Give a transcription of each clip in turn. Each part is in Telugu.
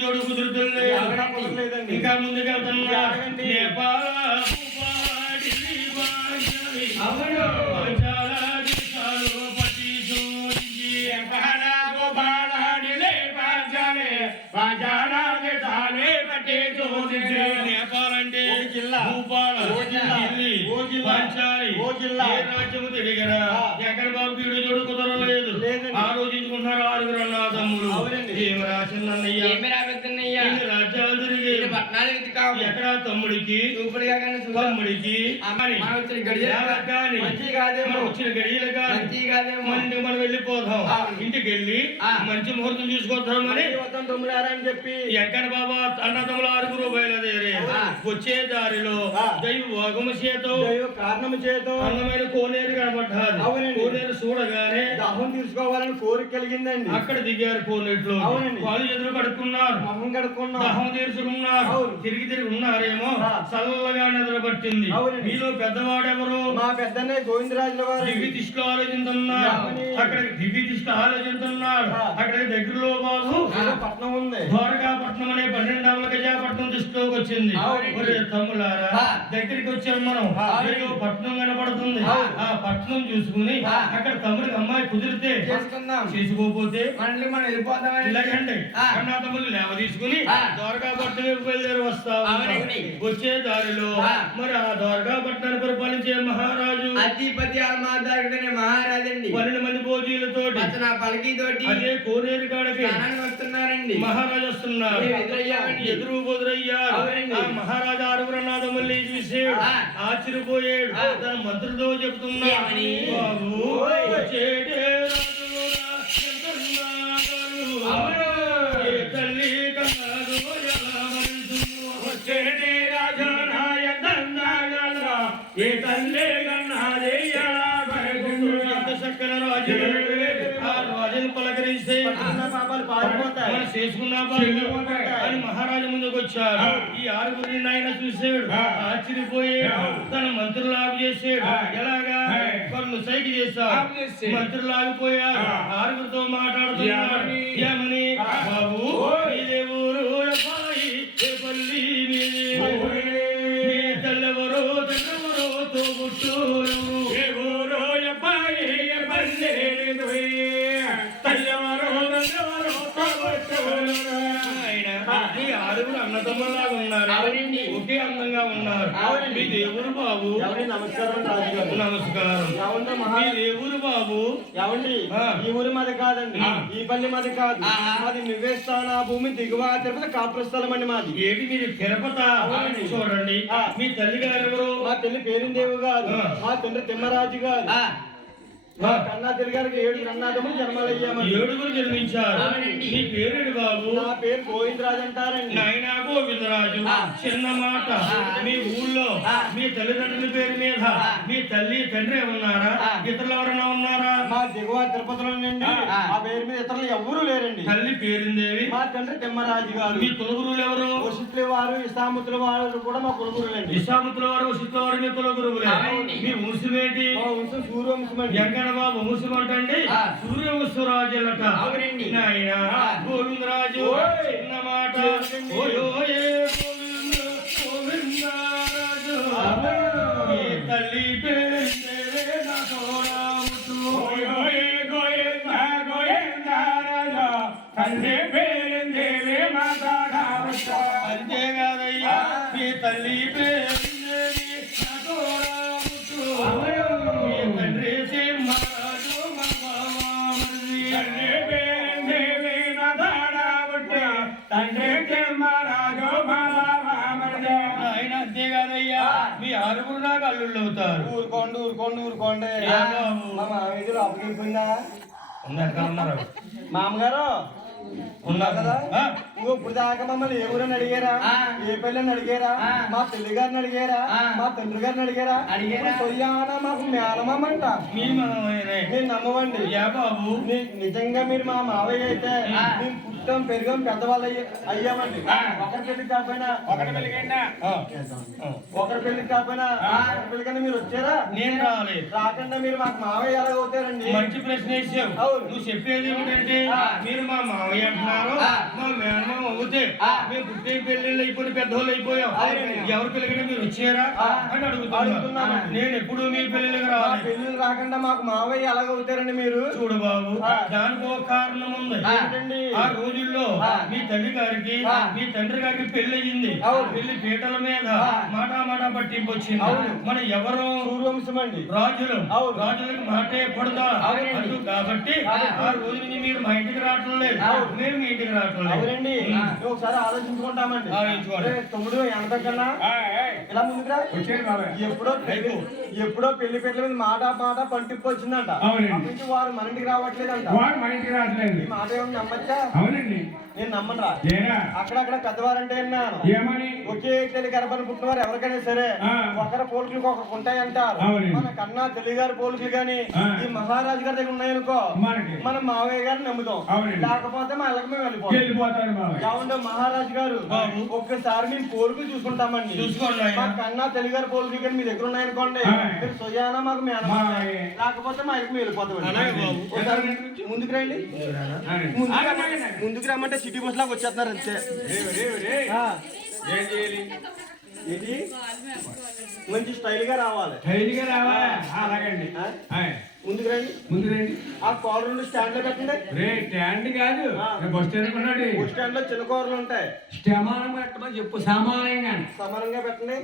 జోడు కుదురుతులేదండి. ఇంకా ముందుకెళ్తున్నా నేపాలంటే రాజ్యము తెలియగరా ఎక్కడ బాబు వీడు జోడు కుదరలేదు. ఆలోచించుకుంటున్నారు ఆరుగురు అన్న తమ్ముడు. ఏమరా చిన్నయ్య రాజ్యాలు తిరిగి ఎక్కడ తమ్ముడికి తమ్ముడికి వచ్చిన గడియలు కానీ మనం వెళ్ళిపోతాం. ఇంటికి వెళ్ళి మంచి ముహూర్తం చూసుకొద్దామని అని చెప్పి ఎక్కడ బాబా అన్న తమ్ముడు ఆరుగురు బయలుదేరే వచ్చే దారిలో దైవ భోగము చేతో కారణము చేతో అందమైన కోనేరు కనబడ్డారు. కోనేరు చూడగానే దాహం తీసుకోవాలని కోరిక కలిగిందండి. అక్కడ దిగారు కోనేరులో. వాళ్ళు ఎదురు కడుక్కున్నారు, మొహం కడుక్కున్నారు, దాహం తీర్చుకున్నారు. తిరిగి ఉన్నారేమో చల్లగా నిద్రపట్టింది. మీలో పెద్దవాడెవరు? మా పెద్దనే గోవిందరాజుల వారు. దివ్య దృష్టిలో ఆలోచిస్తున్నారు. అక్కడ దివ్య దృష్టి ఆలోచిస్తున్నారు. అక్కడ దగ్గరలో బాబు పట్నం ఉంది. ద్వారకాపట్నం అనే 12వ గజాపట్నం దృష్టిలోకి వచ్చింది. తమ్ములారా దగ్గరికి వచ్చాం మనం. పట్నం కనపడుతుంది. ఆ పట్నం చూసుకుని అక్కడ తమ్ముడికి అమ్మాయి కుదిరితే చేసుకోపోతే మనం వెళ్ళిపోతాం. ఇలాగండి అన్నా తమ్ముళ్ళు లేవ తీసుకుని ద్వారకాపట్నం బయలుదేరి వస్తాం. వచ్చే దారిలో మరి ఆ ద్వారకాపట్నాన్ని పరిపాలించే మహారాజు అధిపతి మహారాజండి 12 మంది భోజీలతో పలికితోటి అదే కోనేరు కాడకి వస్తున్నారండి. మహారాజు వస్తున్నారు. ఎదురు బోదురయ్యారు. ఆ మహారాజు ఆరుగురు అన్నాదమ్ముల్ని చూసి ఆశ్చర్యపోయాడు. తన మంత్రులతో చెప్తున్నా బాబు తల్లి ఏ తల్లి చక్కన రాజు ఆ రాజును పలకరిస్తే పాపాలు చేసుకున్నా అని మహారాజు ముందుకు వచ్చారు. ఈ ఆరుగురిని ఆయన చూసాడు, ఆశ్చర్యపోయాడు. తన మంత్రులు ఆగు చేసాడు. ఎలాగా కొన్ని సైకి చేశారు. మంత్రులు ఆగిపోయారు. ఆరుగురితో మాట్లాడుతున్నాడు. ఏమని బాబు మీదే ఊరు పల్లి తెల్లెవరో తెల్లెవరో తోబుట్టూరు ఆరుగురు అన్నదమ్ములాగా ఉన్నారు. ఒకే అందంగా ఉన్నారు. మీ దేవుడు బాబు నమస్కారం. నమస్కారం. మీ దేవుడు బాబు ఈ ఊరి మాది కాదండి, ఈ పల్లి మాది కాదు. మాది నివేస్తాన భూమి దిగువ తిరుపతి కాపురస్థలం అండి మాది. ఏంటి మీరు తిరుపతి? చూడండి మీ తల్లి గారు ఎవరు? మా తల్లి పేరిందేవి గారు. మా తండ్రి తిమ్మరాజు గారు. కన్నా తిరిగారికి 7 అన్నాదమ్ములు జన్మలయ్యామని 7 జన్మించారు. మీ పేరేడు బాబు? నా పేరు గోవిందరాజు అంటారండి. నాయనా గోవిందరాజు. చిన్న మాట, మీ ఊళ్ళో మీ తల్లిదండ్రుల పేరు మీద మీ తల్లి తండ్రి ఉన్నారా? ఇతరులు ఎవరైనా ఉన్నారా? మా దిగువ తిరుపతిలో ఆ పేరు మీద ఇతరులు ఎవరు లేరండి. తల్లి పేరుందేవి. మా తండ్రి తిమ్మరాజు గారు. మీ కులగురువులు ఎవరు? వశిష్ఠుల వారు, ఇసాముతుల వారు కూడా మా కులగురువులండి. ఇసాముతుల వారు, వశిష్ఠుల వారు మీ కులగురువులే. మీ వంశం ఏంటి? మా వంశం సూర్యవంశం అండి. బాబు వంశమంటండి సూర్యవంశరాజులట. నాయన గోవిందరాజు చిన్న మాట తల్లి అంతేకాదయ్యా మీ తల్లి మీ ఆరుగురు నాకు అల్లుళ్ళు అవుతారు. ఊరుకోండి. మా మామయ్య అప్పగిపోయిందా? మామగారు ఉన్నా కదా ఆ. ఇప్పుడు దాకా మమ్మల్ని ఏ ఊరని అడిగారా ఏ పెళ్ళని అడిగారా మా తల్లి గారిని అడిగారా మా తండ్రి గారిని అడిగారా సొయ్యానా మాకు మేనమామంట మీ మనమేనే మీరు నమ్మవండి యా బాబు నిజంగా మీరు మా మావయ్య అయితే మేము పుట్టం పెరిగాం పెద్దవాళ్ళు అయ్యామండి ఒకరి పెళ్లికి కాకపోయినా ఒకటి పెళ్ళికైనా ఒకరి పెళ్లికి కాకపోయినా ఒకరి పెళ్లికన్నా మీరు వచ్చారా నేను రాలేదు రాకుండా మీరు మాకు మావయ్య ఎలా అవుతారండి మంచి ప్రశ్న వేసావు అవును. నువ్వు చెప్పేది ఏమిటంటే మీరు మా మావయ్య అంటున్నారు మా మేనమామ అవుతే మేము పుట్టే పెళ్ళిళ్ళు అయిపోయి పెద్దోళ్ళు అయిపోయాం ఎవరి పెళ్ళికైనా మీరు వచ్చారా అని అడుగుతున్నాను నేను ఎప్పుడు మీ పెళ్ళిళ్ళకి మా రాలేదు పెళ్లిళ్ళు రాకుండా మాకు మావయ్య ఎలాగ అవుతారండి మీరు చూడు బాబు దానికి ఒక కారణం ఉంది ఏంటండి? ఆ రోజుల్లో మీ తల్లి గారికి మీ తండ్రి గారికి పెళ్లి అయ్యింది పెళ్లి పీటల మీద మాట పట్టింపు వచ్చింది మన ఎవరు సూర్యవంశం అండి రాజులు రాజులకు మాటే పడదా అంటూ కాబట్టి ఆ రోజు నుంచి మీరు మా ఇంటికి రావటం లేదు మేము మీ ఇంటికి రావటం లేదు అవునండి ఒకసారి ఆలోచించుకుంటామండి ఆలోచించుకోండి. తమ్ముడు ఎనభై కన్నా ఇలా ముందుకురా ఎప్పుడో పెళ్లి పెట్టల మీద మాట పంటిప్పు వచ్చిందంట అప్పటి నుంచి వారు మన ఇంటికి రావట్లేదంట ఈ మాట ఏమన్నా నమ్మచ్చా అవునండి నేను నమ్మరా అక్కడక్కడ పెద్దవారంటే విన్నాను ఏమని ఒకే తల్లి గర్భాన్ని పుట్టినవారు ఎవరికైనా సరే ఒకరి పోలికలు ఒకరికి ఉంటాయంటారు మన కన్నా తెలుగుగారి పోలికలు గాని ఈ మహారాజు గారి దగ్గర ఉన్నాయనుకో మనం మావయ్య గారిని నమ్ముతాం లేకపోతే మా ఇళ్ళకి మేము వెళ్ళిపోతాం కావుండే మహారాజు గారు ఒక్కసారి మేము పోలికలు చూసుకుంటామండి మా కన్నా తెలుగుగారి పోలికలు కానీ మీ దగ్గర ఉన్నాయనుకోండి మీరు సొయ్యానా మాకు మేము లేకపోతే మా ఇళ్ళకి మేము వెళ్ళిపోతాం ముందుకు రండి ముందుకు రమ్మంటే సిటీ బస్ లాగా వచ్చేస్తున్నారు అంతే ఇది మంచి స్టైల్ గా రావాలి అలాగండి ముందుకు రండి ఆ కాలర్ స్టాండ్ లో పెట్టండి స్టాండ్ కాదు బస్ స్టాండ్ ఉన్నాడు బస్ స్టాండ్ లో చిన్న కూరలు ఉంటాయి సమానం పెట్టమని చెప్పు సమానంగా పెట్టండి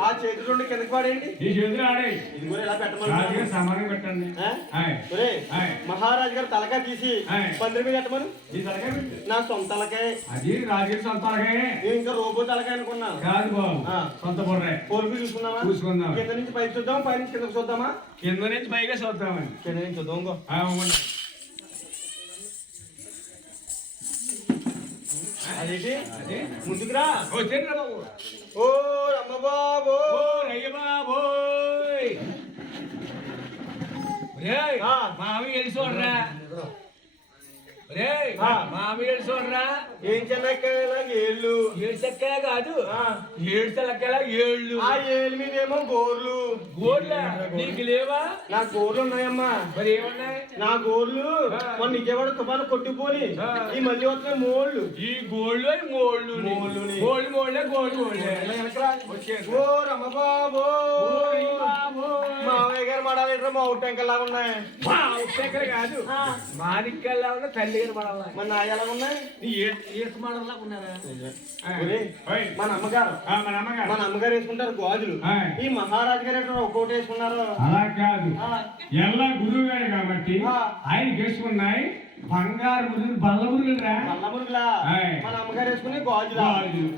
ఆ చేతులు రెండు కిందకి పడేయండి ఈ చేతులు ఆడే ఇది కూడా ఇలా పెట్టమని సమానంగా పెట్టండి మహారాజు గారు తలకాయ తీసి పందిరి మీద పెట్టమను నా సొంత తలకాయ అది రాజకీయ సొంత తలకాయ నేను ఇంకా రోబో తలకాయ అనుకున్నాను కాదు బాబు సొంత బుర్రే పోరుకు చూసుకుందాం కింద నుంచి పైకి చూద్దాం పై నుంచి కిందకు చూద్దామా కింద నుంచి పైగా చూద్దామండి కింద నుంచి చూద్దాం అదేంటి ముందుకురా వచ్చేట్రా బాబు ఓ అమ్మ బాబు రయ్య బాబు మామి వెళ్ళి చూడరా మామి వెళ్ళి చూడరా ఏం చెన్నక్కాయలా ఏళ్ళు ఏడు చక్కగా కాదు ఏడు చల్లక్కల ఏళ్ళు ఆ ఏళ్ళ మీద ఏమో గోర్లు నీకు లేవా నా గోర్లు ఉన్నాయమ్మా మరి ఏమన్నాయి నా గోర్లు మన నిజవాడ తుఫాను కొట్టిపోని ఈ మధ్య వస్తున్న మోళ్ళు ఈ గోళ్ళు అవి మోళ్ళు ఓ రమ్మ బాబు మామయ్య గారు మడాలి మా ఉట్టంకల్లా ఉన్నాయి ఉట్టంకలు కాదు మాదిక్కల్లా ఉన్న తల్లి గారు మడాలి మన నాయ ఎలా ఉన్నాయి మడల్లా ఉన్నారా మన అమ్మగారు వేసుకుంటారు గాజులు ఈ మహారాజు గారు ఎక్కడ ఒక్కోటి వేసుకున్నారు అలా కాదు ఎలా గురువు గారు కాబట్టి ఆయన వేసుకున్నాయి బంగారు మురుగులు బల్ల మురుగులురా బల్ల మురుగులా మన అమ్మగారు వేసుకునే గాజులా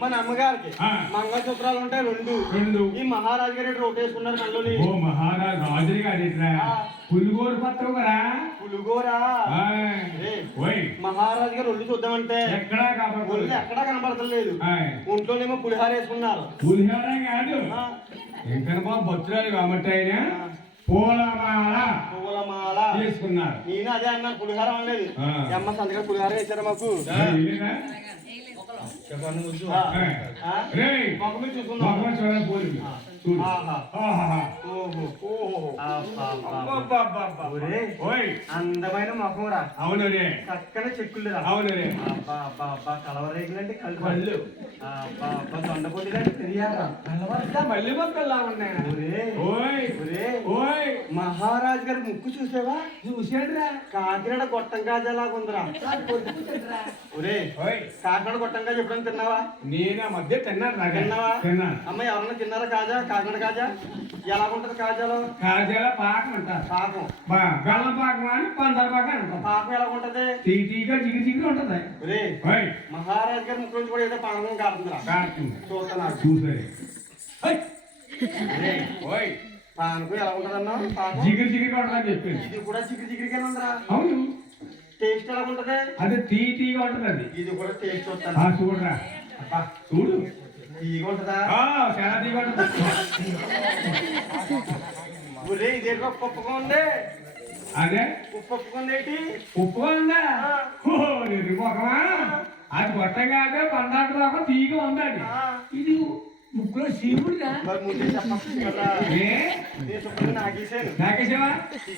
మన అమ్మగారికి మంగళసూత్రాలు ఉంటాయి రెండు ఈ మహారాజు గారు ఎక్కడ ఒకటి వేసుకున్నారు కళ్ళని ఓ మహారాజు రాజులు కాదేట్రా పులిగోరు పత్రం కదా పులిగోరా మహారాజు గారు ఒళ్ళు చూద్దామంటే ఒళ్ళు ఎక్కడా కనబడతలేదు ఒంట్లోనేమో పులిహార వేసుకున్నారు పులిహార కాదు ఇంకా బాబు భక్తురాలు కాబట్టి ఆయన పూలమాల చేసుకున్నారు నేను అదే అన్నాను పులిహారం అనలేదు అమ్మ సంతగా పులిహార వేసారా మాకు అందమైన మొహంరా అవును చక్కని చెక్కులురా అవును కలవరేగులంటే కళ్ళు దొండపొండి తెలియారా మళ్ళీ మొక్కల్లా ఉన్నాయి మహారాజ్ గారి ముక్కు చూసావా చూసాడురా కాకినాడ గొట్టం కాజాలాగా ఉందిరా కాకినాడ గొట్టం కాజా ఎప్పుడైనా తిన్నావా నేను ఆ మధ్య తిన్నావా అమ్మ ఎవరన్నా తిన్నారా కాజా కాకినాడ కాజా ఎలా ఉంటది కాజాలో పాకం అంటారు పాకం బెల్లం పాకం అని పందర పాకం అంటారు పాకం ఎలా ఉంటది తీగా జిగి ఉంటది మహారాజ్ గారి ముక్కు నుంచి కూడా ఏదో పాకం కారుతుందిరా చూస్తున్నా చూసారు పానకు ఎలా ఉంటదన్నా జిగిరి కొట్టదని చెప్పింది ఇది కూడా జిగిరిగానే ఉందిరా అవును టేస్ట్ ఎలా ఉంటది? అది తీగా ఉంటది అది. ఇది కూడా టేస్ట్ చూస్తాను. చూడరా అబ్బా, చూడు తీగ ఉంటదా? చాలా తీగా ఉంటది. ఒరే ఇదేదో పప్పుగా ఉంది. అదే పప్పుకుంది ఏంటి? ఉప్పు ఉందా? మొఖమా అది గొట్టం కాదు, పందాక దాకా తీగ ఉంది అది. ఇది ముక్కులో శివుడుదా? మరి ముందే చెప్పచ్చు కదా. ఏ నేను శుభ్రంగా నాగేశాను. నాకేసేవా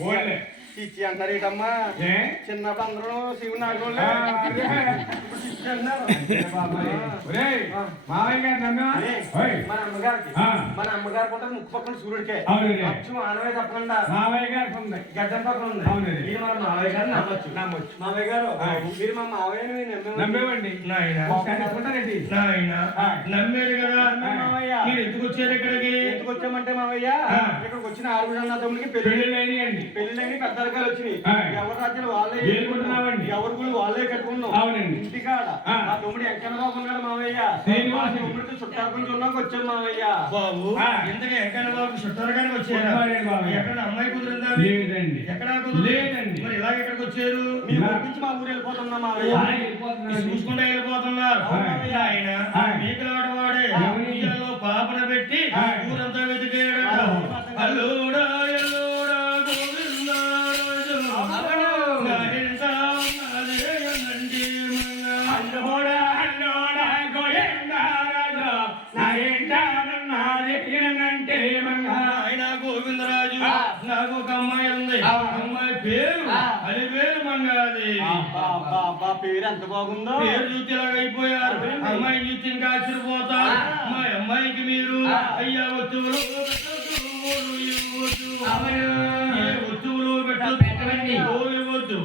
ఓన్లే ఇచ్చి అంటారు ఏంటమ్మా? ఏ చిన్నప్పుడు అందరూ శివుడు నాగోళ్ళే. మావయ్య గారు నమ్మేవా? మన అమ్మగారికి ఆ. మన అమ్మగారు కూడా ముక్కు పక్కన సూర్యుడికే అవును. అచ్చు ఆనవే చెప్పకుండా మావయ్య గారికి ఉంది. గడ్డం పక్కన ఉంది. అవును. మీరు మన మావయ్య గారు నమ్మొచ్చు. మావయ్య గారు మీరు మా మావయ్యని నమ్మేవండి. నాయనా అనుకుంటారండి. నాయనా నమ్మారు కదా మావయ్య. మీరు ఎందుకు వచ్చారు ఇక్కడికి? ఎందుకు వచ్చామంటే మావయ్య ఇక్కడికి వచ్చిన 6 అన్నదమ్ములకి పెళ్ళిళ్ళు అయినాయండి. పెళ్లిళ్ళని పెద్దలకాయలు వచ్చినాయి. ఎవరి రాజ్యాలు వాళ్ళే ఏలుకుంటున్నామండి. ఎవరి గుళ్ళు వాళ్ళే కట్టుకున్నాం. అవునండి. ఇంటికాడ మా తమ్ముడు వెంకన్న బాబు ఉన్నాడు మావయ్య. శ్రీనివాస్ తమ్ముడితో చుట్టాల నుంచి ఉన్నాక వచ్చాం మావయ్య. బాబు ఇంతగా ఎక్కడ బాబు చుట్టారుగానే వచ్చారా? ఎక్కడ అమ్మాయి కుదిరిందా? లేదండి. ఎక్కడ లేదండి. మరి ఇలాగ ఎక్కడికి వచ్చారు? మీ ఊరి నుంచి మా ఊరు వెళ్ళిపోతున్నాం మావయ్య. చూసుకుంటా వెళ్ళిపోతున్నారు. ఆయన మీకు వాడే ఉయ్యాలో పాపన పెట్టి ఊరంతా వెతికాడు. అల్లుడా ఎల్లుడా గోవిందా రాజు. నా ఇంట ఉన్నదే నంది మంగ. అల్లోడా అల్లోడా గోవిందా రాజు. నా ఇంట ఉన్నదే నంది మంగ. ఆయన గోవిందరాజు నాకు ఒక అమ్మాయి ఉంది. అమ్మాయి పేరు అది పేరు మంగాది. పేరు ఎంత బాగుందో. పేరు చూసి ఇలాగైపోయారు. అమ్మాయిని చూసి ఇంకా ఆశ్చర్యపోతారు. మా అమ్మాయికి మీరు అయ్యా వస్తువులు వస్తువులు పెట్టండి ఇవ్వద్దు.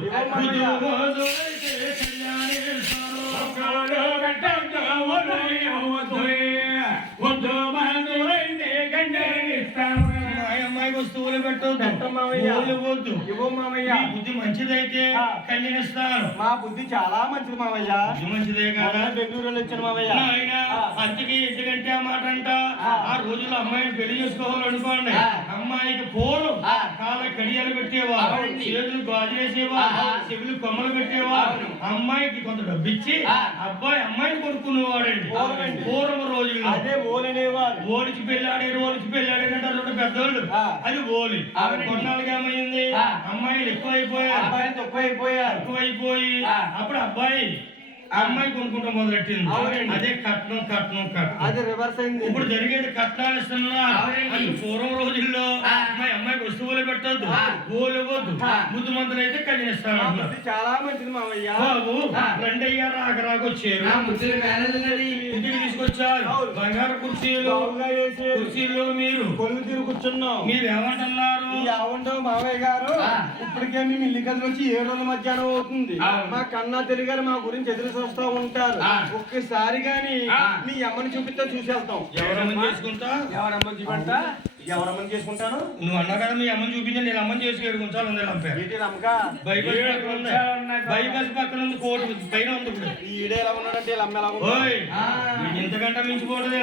అమ్మాయి వస్తువులు పెట్టొద్దు. ఇవ్వద్దు. ఇవ్వ మావయ్య. బుద్ధి మంచిదైతే కన్యనిస్తాను. మా బుద్ధి చాలా మంచిది మావయ్య. బుద్ధి మంచిదే కదా. బెంగళూరు వచ్చాను మావయ్య. అందుకే ఎందుకంటే ఆ మాట అంట ఆ రోజుల్లో అమ్మాయిని పెళ్లి చేసుకోవాలనుకోండి. అమ్మాయికి పూలు కాళ్ళ కడియాలు పెట్టేవారు, చేతులు గాజు వేసేవారు, చెవులు కొమ్మలు పెట్టేవారు. అమ్మాయికి కొంత డబ్బు ఇచ్చి అబ్బాయి అమ్మాయిని కొనుక్కునేవాడండి పూర్వం రోజుల్లో. అదే ఓలనేవారు. ఓలిచి పెళ్ళాడే రోజుకి పెళ్ళాడేనంటారు పెద్దోళ్ళు. అది ఓలి. కొన్నాళ్ళకి ఏమైంది? అమ్మాయిలు ఎక్కువైపోయారు. అబ్బాయిలు తక్కువైపోయారు. ఎక్కువైపోయి అప్పుడు అబ్బాయి అమ్మాయి కొనుక్కుంటాం మొదలెట్టింది. అదే కట్నం కట్నం కట్నం. అది రివర్స్ అయింది. ఇప్పుడు జరిగేది కట్నాలు ఇస్తున్నారు. అది పూర్వం రోజుల్లో మా అమ్మాయికి వస్తువులు పెట్టద్దు, గోలు ఇవ్వద్దు, ముద్దు మందులు అయితే కన్యనిస్తాను. చాలా మంచిది మావయ్య. బాబు రెండయ్య రాకొచ్చారు. ఇంటికి తీసుకొచ్చారు. బంగారు కుర్చీలు కుర్చీలో మీరు కొలువు తీరు కూర్చున్నాం. మీరు ఏమంటున్నారు? ఏమంటావు మావయ్య గారు? ఇప్పటికే మేము ఇల్లు కదిలి వచ్చి 7 రోజుల మధ్యాహ్నం అవుతుంది. మా కన్నా తెలుగు గారు మా గురించి ఎదురు చూస్తూ ఉంటారు. ఒక్కసారి గాని మీ అమ్మని చూపిస్తే చూసేస్తాం. ఎవరమ్మని చేసుకుంటా? ఎవరమ్మని చూపంటా? ఎవరమ్మని చేసుకుంటాను? నువ్వు అన్నా కదా మీ అమ్మని చూపించి నేను అమ్మని చేసుకేడు కొంచాలి ఉంది రంపే. బైబిల్ పక్కన ఉంది. బైబిల్ పక్కన ఉంది, కోర్టు పైన ఉంది. ఇప్పుడు ఈడే ఎలా ఉన్నాడంటే ఇలా అమ్మ ఎలా ఉంది? ఇంతకంటే మించిపోతుంది.